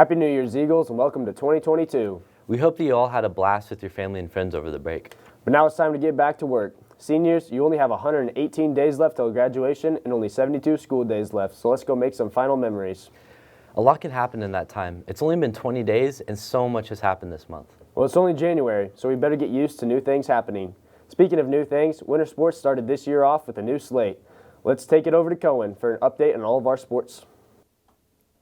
Happy New Year's, Eagles, and welcome to 2022. We hope that you all had a blast with your family and friends over the break. But now it's time to get back to work. Seniors, you only have 118 days left till graduation and only 72 school days left, so let's go make some final memories. A lot can happen in that time. It's only been 20 days and so much has happened this month. Well, it's only January, so we better get used to new things happening. Speaking of new things, winter sports started this year off with a new slate. Let's take it over to Cohen for an update on all of our sports.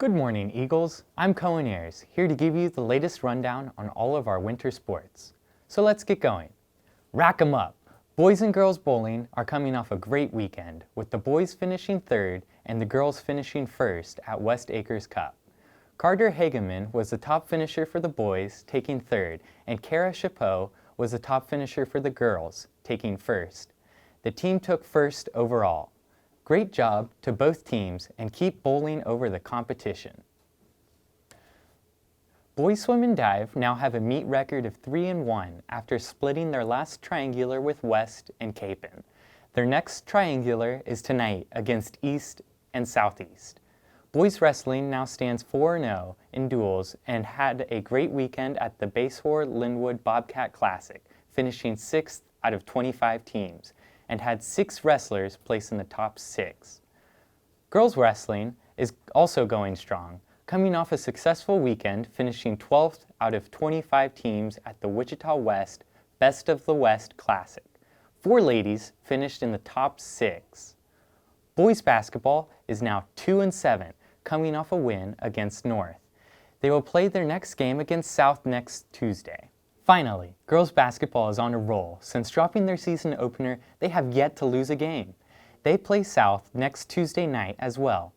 Good morning, Eagles. I'm Cohen Ayers, here to give you the latest rundown on all of our winter sports. So let's get going. Rack 'em up. Boys and girls bowling are coming off a great weekend, with the boys finishing third and the girls finishing first at West Acres Cup. Carter Hageman was the top finisher for the boys, taking third, and Kara Chapeau was the top finisher for the girls, taking first. The team took first overall. Great job to both teams and keep bowling over the competition. Boys swim and dive now have a meet record of 3-1 after splitting their last triangular with West and Capon. Their next triangular is tonight against East and Southeast. Boys wrestling now stands 4-0 in duels and had a great weekend at the Basehor Linwood Bobcat Classic, finishing 6th out of 25 teams, and had 6 wrestlers place in the top 6. Girls wrestling is also going strong, coming off a successful weekend, finishing 12th out of 25 teams at the Wichita West Best of the West Classic. 4 ladies finished in the top 6. Boys basketball is now 2-7, coming off a win against North. They will play their next game against South next Tuesday. Finally, girls basketball is on a roll. Since dropping their season opener, they have yet to lose a game. They play South next Tuesday night as well.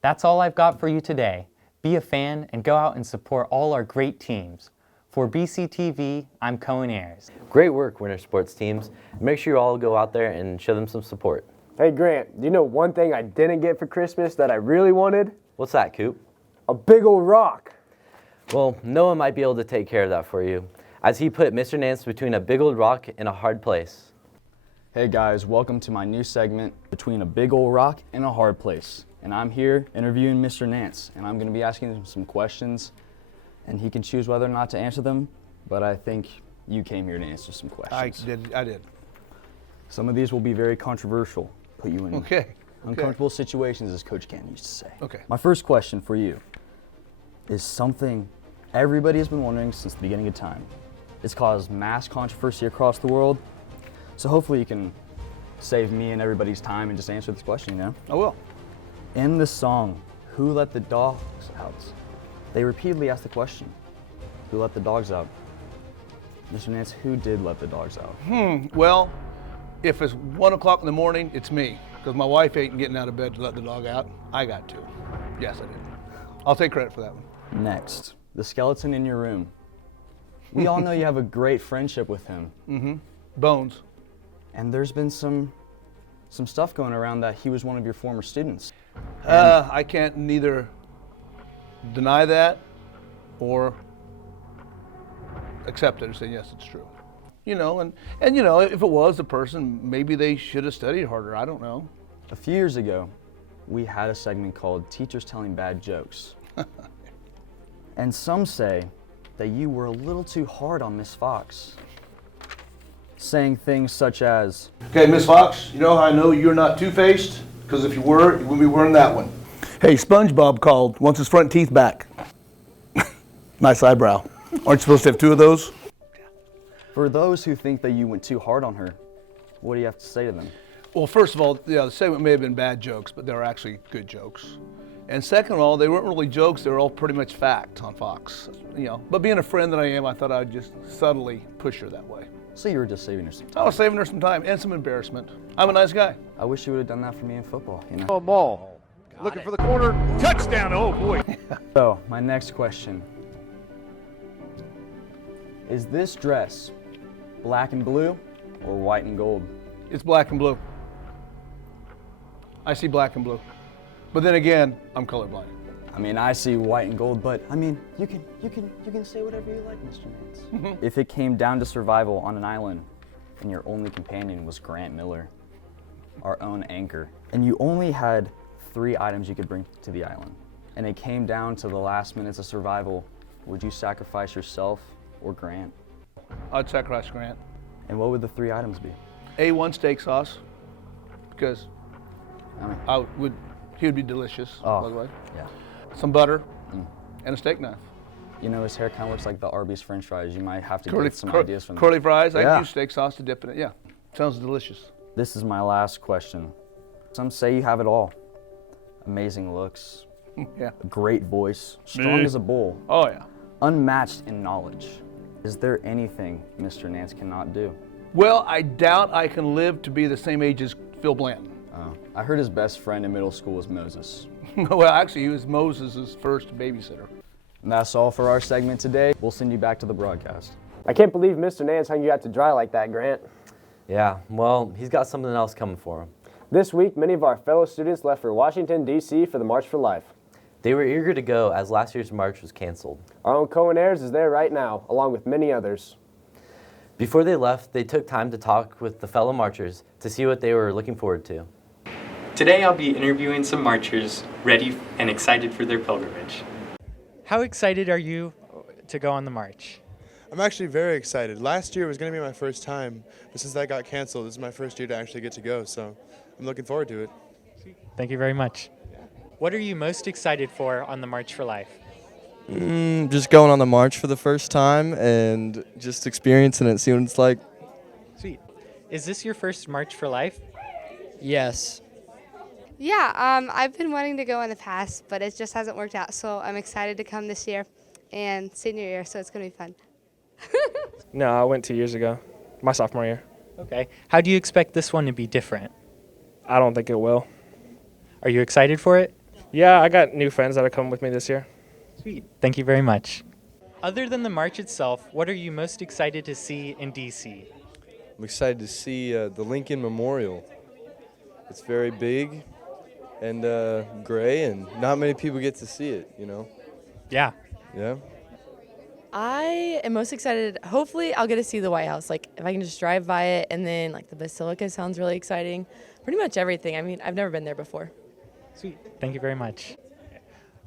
That's all I've got for you today. Be a fan and go out and support all our great teams. For BCTV, I'm Cohen Ayers. Great work, winter sports teams. Make sure you all go out there and show them some support. Hey Grant, do you know one thing I didn't get for Christmas that I really wanted? What's that, Coop? A big old rock. Well, Noah might be able to take care of that for you, as he put Mr. Nance between a big old rock and a hard place. Hey guys, welcome to my new segment, Between a Big Ol' Rock and a Hard Place. And I'm here interviewing Mr. Nance, and I'm going to be asking him some questions, and he can choose whether or not to answer them, but I think you came here to answer some questions. I did. Some of these will be very controversial, put you in Okay. uncomfortable situations, as Coach Ken used to say. Okay. My first question for you is something everybody has been wondering since the beginning of time. It's caused mass controversy across the world, so hopefully you can save me and everybody's time and just answer this question, you know? I will. In the song, Who Let the Dogs Out? They repeatedly ask the question, who let the dogs out? Mr. Nance, who did let the dogs out? Well, if it's 1 o'clock in the morning, it's me, because my wife ain't getting out of bed to let the dog out. I got to. Yes, I did. I'll take credit for that one. Next, the skeleton in your room. We all know you have a great friendship with him. Bones. And there's been some stuff going around that he was one of your former students. I can't neither deny that or accept it and say, yes, it's true. You know, and you know, if it was the person, maybe they should have studied harder. I don't know. A few years ago, we had a segment called Teachers Telling Bad Jokes. And some say that you were a little too hard on Miss Fox, saying things such as, Okay, Miss Fox, you know how I know you're not two-faced? Because if you were, you wouldn't be wearing that one. Hey, SpongeBob called, wants his front teeth back. Nice eyebrow. Aren't you supposed to have 2 of those? for those who think that you went too hard on her, what do you have to say to them? Well, first of all, yeah, the segment may have been bad jokes, but they were actually good jokes. And second of all, they weren't really jokes, they were all pretty much fact on Fox. You know, but being a friend that I am, I thought I'd just subtly push her that way. So you were just saving her some time. I was saving her some time and some embarrassment. I'm a nice guy. I wish you would have done that for me in football, you know? Oh, ball. Looking for the corner. Touchdown. Oh, boy. So, my next question. Is this dress black and blue or white and gold? It's black and blue. I see black and blue. But then again, I'm colorblind. I mean, I see white and gold, but I mean, you can say whatever you like, Mr. Nance. If it came down to survival on an island and your only companion was Grant Miller, our own anchor, and you only had 3 items you could bring to the island, and it came down to the last minutes of survival, would you sacrifice yourself or Grant? I'd sacrifice Grant. And what would the 3 items be? A1 steak sauce, because I mean, he would be delicious, Oh. by the way. yeah. Some butter and a steak knife. You know, his hair kind of looks like the Arby's French fries. You might have to get some ideas from curly fries. I Yeah. can use steak sauce to dip in it. Yeah, sounds delicious. This is my last question. Some say you have it all. Amazing looks, Yeah. a great voice, strong as a bull, Oh yeah. unmatched in knowledge. Is there anything Mr. Nance cannot do? Well, I doubt I can live to be the same age as Phil Blanton. I heard his best friend in middle school was Moses. Well, actually, he was Moses' first babysitter. And that's all for our segment today. We'll send you back to the broadcast. I can't believe Mr. Nance hung you out to dry like that, Grant. Yeah, well, he's got something else coming for him. This week, many of our fellow students left for Washington, D.C. for the March for Life. They were eager to go as last year's march was canceled. Our own Cohen Ayers is there right now, along with many others. Before they left, they took time to talk with the fellow marchers to see what they were looking forward to. Today I'll be interviewing some marchers ready and excited for their pilgrimage. How excited are you to go on the march? I'm actually very excited. Last year was going to be my first time, but since that got canceled, this is my first year to actually get to go, so I'm looking forward to it. Thank you very much. What are you most excited for on the March for Life? Just going on the march for the first time and just experiencing it, see what it's like. Sweet. Is this your first March for Life? Yes. Yeah, I've been wanting to go in the past, but it just hasn't worked out. So I'm excited to come this year and senior year, so it's going to be fun. No, I went 2 years ago, my sophomore year. Okay. How do you expect this one to be different? I don't think it will. Are you excited for it? Yeah, I got new friends that are coming with me this year. Sweet. Thank you very much. Other than the march itself, what are you most excited to see in D.C.? I'm excited to see the Lincoln Memorial. It's very big and gray, and not many people get to see it, you know? Yeah. Yeah. I am most excited. Hopefully, I'll get to see the White House. Like, if I can just drive by it, and then, like, the Basilica sounds really exciting. Pretty much everything. I mean, I've never been there before. Sweet. Thank you very much.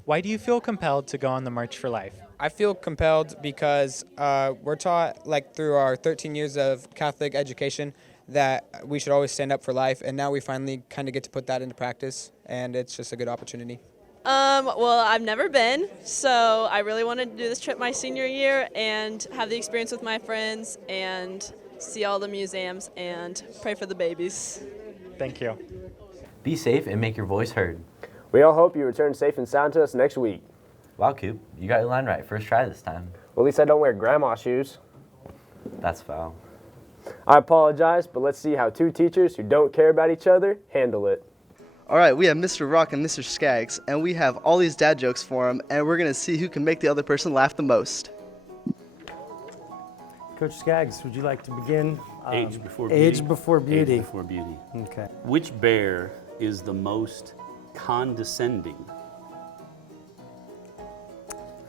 Why do you feel compelled to go on the March for Life? I feel compelled because we're taught, like, through our 13 years of Catholic education, that we should always stand up for life, and now we finally kind of get to put that into practice, and it's just a good opportunity. Well, I've never been, so I really wanted to do this trip my senior year and have the experience with my friends and see all the museums and pray for the babies. Thank you. Be safe and make your voice heard. We all hope you return safe and sound to us next week. Wow, Coop, you got your line right. First try this time. Well, at least I don't wear grandma shoes. That's foul. I apologize, but let's see how two teachers who don't care about each other handle it. All right, we have Mr. Rock and Mr. Skaggs, and we have all these dad jokes for them, and we're going to see who can make the other person laugh the most. Coach Skaggs, would you like to begin? Age before beauty. Age before beauty. Age before beauty. Okay. Which bear is the most condescending?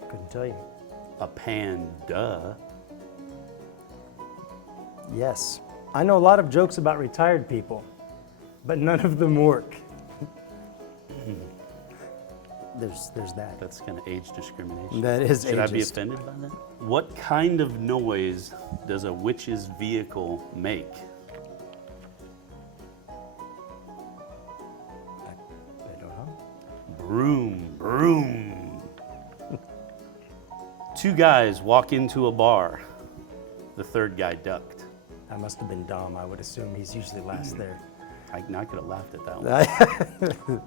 Couldn't tell you. A panda. Yes. I know a lot of jokes about retired people, but none of them work. There's that. That's kind of age discrimination. That is Should I be ageist. offended by that? What kind of noise does a witch's vehicle make? I don't know. Broom, broom. Two guys walk into a bar. The third guy ducked. That must have been Dom. I would assume he's usually last there. I could have laughed at that one.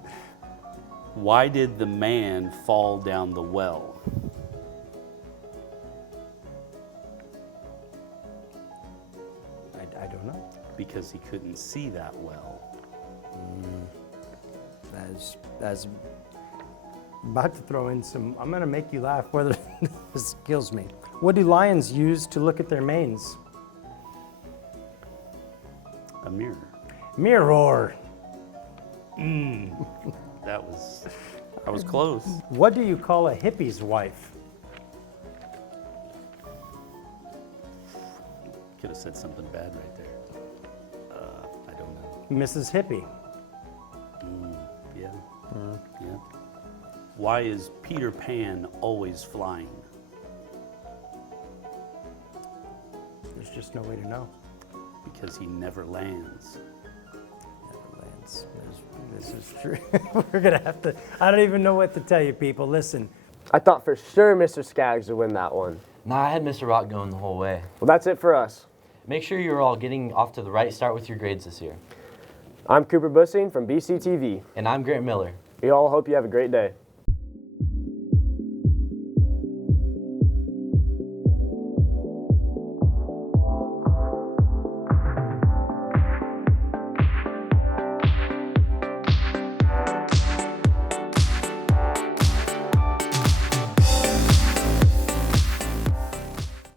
Why did the man fall down the well? I don't know. Because he couldn't see that well. As about to throw in some, I'm going to make you laugh whether this kills me. What do lions use to look at their manes? A mirror. Mirror. I was close. What do you call a hippie's wife? Could have said something bad right there. I don't know. Mrs. Hippie. Yeah. Yeah. Why is Peter Pan always flying? There's just no way to know. Because he never lands. Never lands. This is true. We're gonna have to. I don't even know what to tell you, people. Listen. I thought for sure Mr. Skaggs would win that one. Nah, I had Mr. Rock going the whole way. Well, that's it for us. Make sure you're all getting off to the right start with your grades this year. I'm Cooper Bussing from BCTV. And I'm Grant Miller. We all hope you have a great day.